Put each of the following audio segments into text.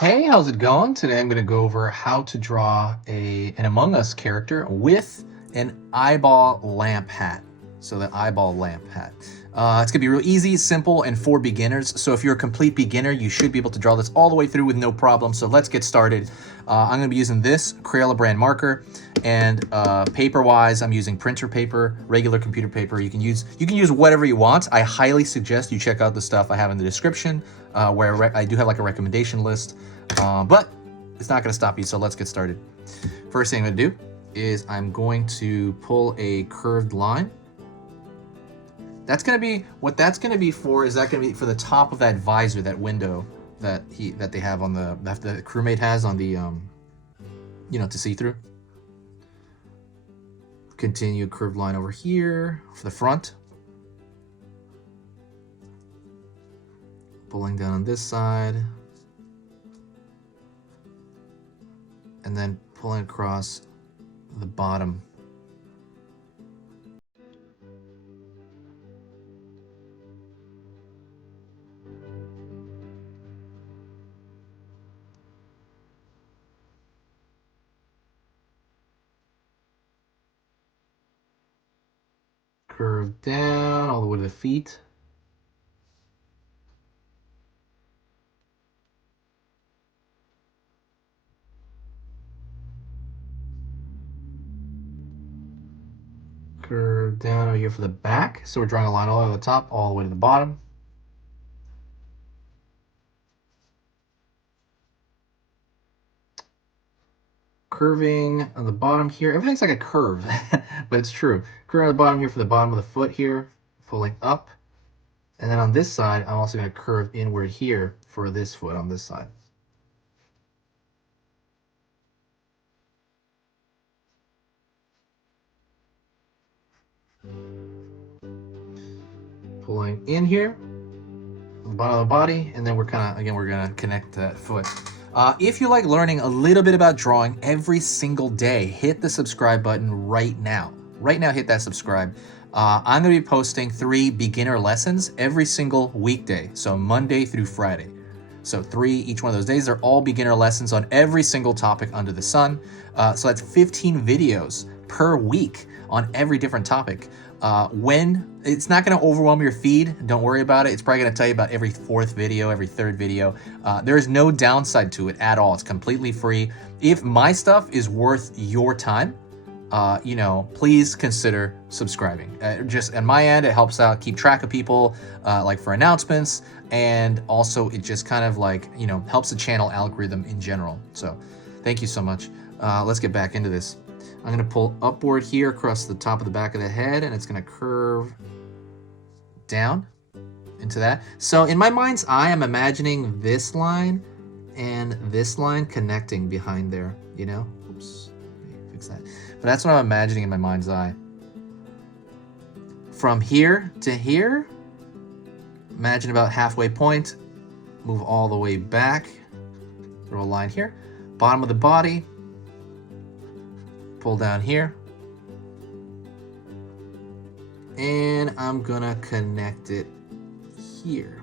Hey, how's it going? Today I'm going to go over how to draw an Among Us character with an eyeball lamp hat. So the eyeball lamp hat. It's going to be real easy, simple, and for beginners. So if you're a complete beginner, you should be able to draw this all the way through with no problem. So let's get started. I'm going to be using this Crayola brand marker, and paper-wise, I'm using printer paper, regular computer paper. You can use whatever you want. I highly suggest you check out the stuff I have in the description, where I do have like a recommendation list. But it's not going to stop you, so let's get started. First thing I'm going to do is I'm going to pull a curved line. That's going to be, what that's going to be for is that going to be for the top of that visor, that window that they have on the crewmate has on the to see through. Continue curved line over here for the front. Pulling down on this side. And then pulling across the bottom. Curve down all the way to the feet. Curve down over here for the back. So we're drawing a line all the way to the top, all the way to the bottom. Curving on the bottom here. Everything's like a curve, but it's true. Curve on the bottom here for the bottom of the foot here, pulling up. And then on this side, I'm also going to curve inward here for this foot on this side. Pulling in here, the bottom of the body, and then we're going to connect that foot. If you like learning a little bit about drawing every single day, hit the subscribe button right now. Right now, hit that subscribe. I'm going to be posting 3 beginner lessons every single weekday, so Monday through Friday. So 3 each one of those days. They're all beginner lessons on every single topic under the sun. So that's 15 videos per week on every different topic. When it's not going to overwhelm your feed, don't worry about it. It's probably going to tell you about every 4th video, every 3rd video. There is no downside to it at all. It's completely free. If my stuff is worth your time, please consider subscribing. Just on my end, it helps out keep track of people, like for announcements, and also it just kind of like, helps the channel algorithm in general. So thank you so much. Let's get back into this. I'm going to pull upward here across the top of the back of the head, and it's going to curve down into that. So in my mind's eye, I'm imagining this line and this line connecting behind there, Oops, let me fix that. But that's what I'm imagining in my mind's eye. From here to here, imagine about halfway point, move all the way back, throw a line here, bottom of the body, pull down here, and I'm gonna connect it here.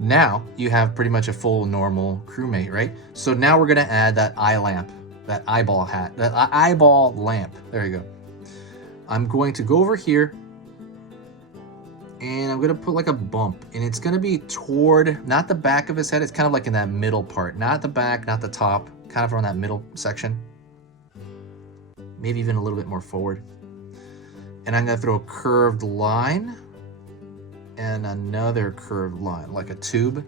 Now you have pretty much a full normal crewmate, right? So now we're gonna add that eye lamp, that eyeball hat, that eyeball lamp. There you go. I'm going to go over here, and I'm going to put like a bump, and it's going to be toward, not the back of his head, it's kind of like in that middle part, not the back, not the top, kind of around that middle section. Maybe even a little bit more forward. And I'm going to throw a curved line and another curved line, like a tube.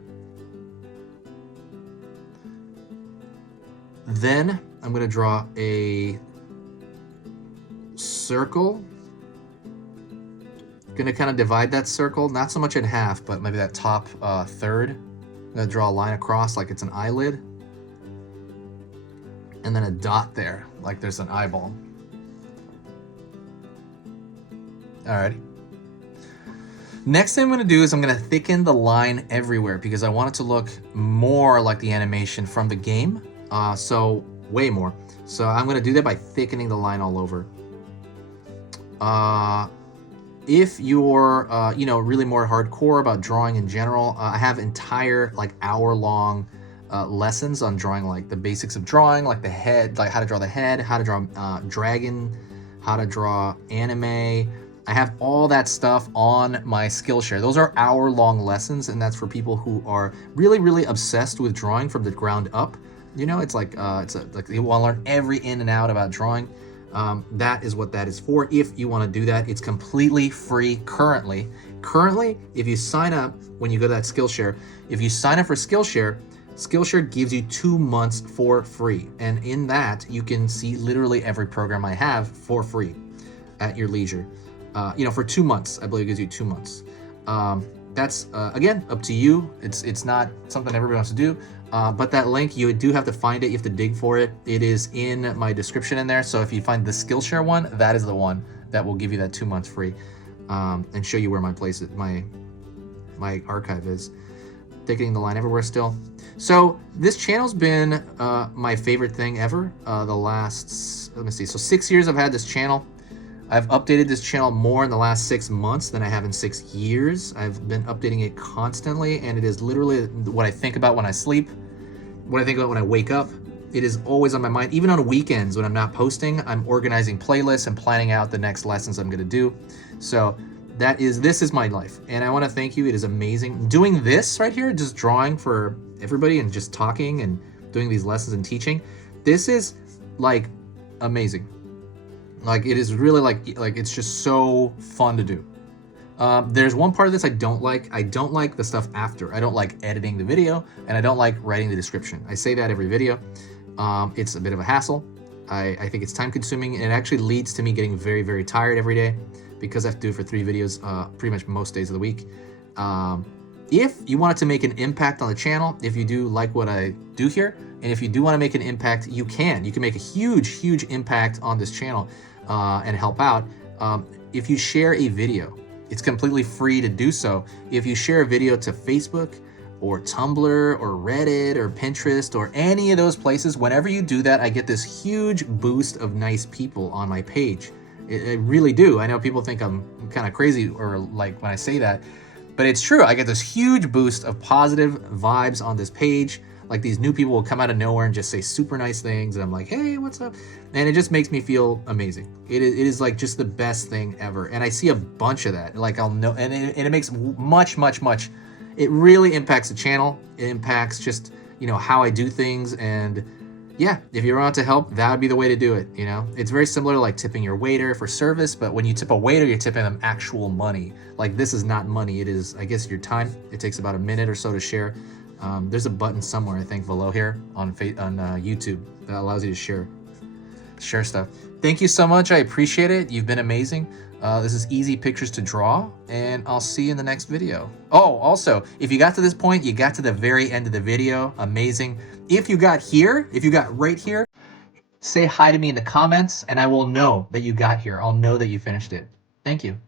Then I'm going to draw a circle. Gonna kind of divide that circle, not so much in half, but maybe that top third. I'm gonna draw a line across like it's an eyelid, and then a dot there, like there's an eyeball. Alrighty. Next thing I'm gonna do is I'm gonna thicken the line everywhere because I want it to look more like the animation from the game. So way more. So I'm gonna do that by thickening the line all over. If you're, really more hardcore about drawing in general, I have entire like hour-long lessons on drawing, like the basics of drawing, like the head, like how to draw the head, how to draw dragon, how to draw anime. I have all that stuff on my Skillshare. Those are hour-long lessons, and that's for people who are really, really obsessed with drawing from the ground up. It's like like you want to learn every in and out about drawing. That is what that is for. If you want to do that, it's completely free currently. Currently, if you sign up, when you go to that Skillshare, if you sign up for Skillshare, Skillshare gives you 2 months for free. And in that, you can see literally every program I have for free at your leisure. For 2 months, I believe it gives you 2 months. That's, again, up to you. It's not something everybody wants to do. But that link, you do have to find it. You have to dig for it. It is in my description in there. So if you find the Skillshare one, that is the one that will give you that 2 months free, and show you where my archive is. Taking the line everywhere still. So this channel's been my favorite thing ever. The last, let me see, so 6 years I've had this channel. I've updated this channel more in the last 6 months than I have in 6 years. I've been updating it constantly, and it is literally what I think about when I sleep, what I think about when I wake up. It is always on my mind. Even on weekends when I'm not posting, I'm organizing playlists and planning out the next lessons I'm gonna do. So this is my life, and I wanna thank you. It is amazing. Doing this right here, just drawing for everybody and just talking and doing these lessons and teaching, this is like amazing. Like, it is really like it's just so fun to do. There's one part of this I don't like. I don't like the stuff after. I don't like editing the video, and I don't like writing the description. I say that every video. It's a bit of a hassle. I think it's time consuming, and it actually leads to me getting very, very tired every day because I have to do it for 3 videos pretty much most days of the week. If you wanted to make an impact on the channel, if you do like what I do here, and if you do want to make an impact, you can make a huge, huge impact on this channel and help out. If you share a video, it's completely free to do so. If you share a video to Facebook or Tumblr or Reddit or Pinterest or any of those places, whenever you do that, I get this huge boost of nice people on my page. I really do. I know people think I'm kind of crazy or like when I say that, but it's true. I get this huge boost of positive vibes on this page. Like, these new people will come out of nowhere and just say super nice things, and I'm like, hey, what's up? And it just makes me feel amazing. It is like just the best thing ever. And I see a bunch of that. Like, I'll know, and it makes much, much, much. It really impacts the channel. It impacts just, how I do things. And yeah, if you're out to help, that would be the way to do it. It's very similar to like tipping your waiter for service, but when you tip a waiter, you're tipping them actual money. Like, this is not money. It is, I guess, your time. It takes about a minute or so to share. There's a button somewhere, I think, below here on YouTube that allows you to share stuff. Thank you so much. I appreciate it. You've been amazing. This is Easy Pictures to Draw, and I'll see you in the next video. Oh, also, if you got to this point, you got to the very end of the video, amazing. If you got right here, say hi to me in the comments, and I will know that you got here. I'll know that you finished it. Thank you.